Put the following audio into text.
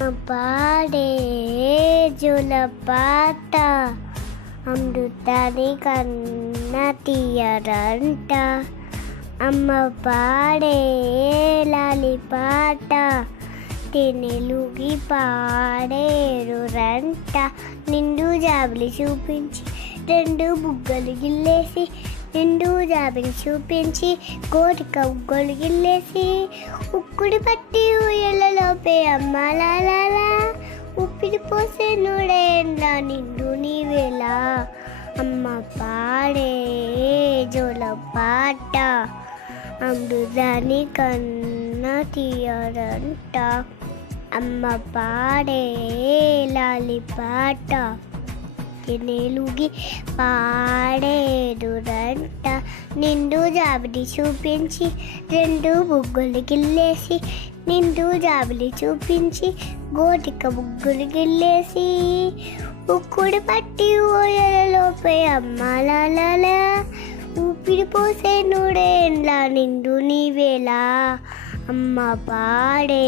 పాడే జోలపాట అమృతాని కన్న తీయరంట. అమ్మ పాడే లాలిపాట తెనెలుగి పాడేరు రంట. నిండు జాబిలి చూపించి రెండు బుగ్గలు గిల్లేసి, నిండు జాబిలి చూపించి కోరిక ఉగ్గలు గిల్లేసి, ఉక్కుడి పట్టి ఊయలలోపే అమ్మ లాలా ఉప్పిడి పోసే నూడేండ్ల నిండు నీవేలా. అమ్మ పాడే జోలపాట అమృతాని కన్న తీయరంట. అమ్మ పాడే లాలిపాట తెనెలుగి పాడేరు రంట. నిండు జాబిలి చూపించి రెండు బుగ్గలు గిల్లేసి, నిండు జాబిలి చూపించి గోటిక బుగ్గలు గిల్లేసి, ఉక్కుడి పట్టి ఊయలలోపే అమ్మ లాలా ఊపిరి పోసే నూడేండ్ల నిండు నీవేలా. అమ్మ పాడే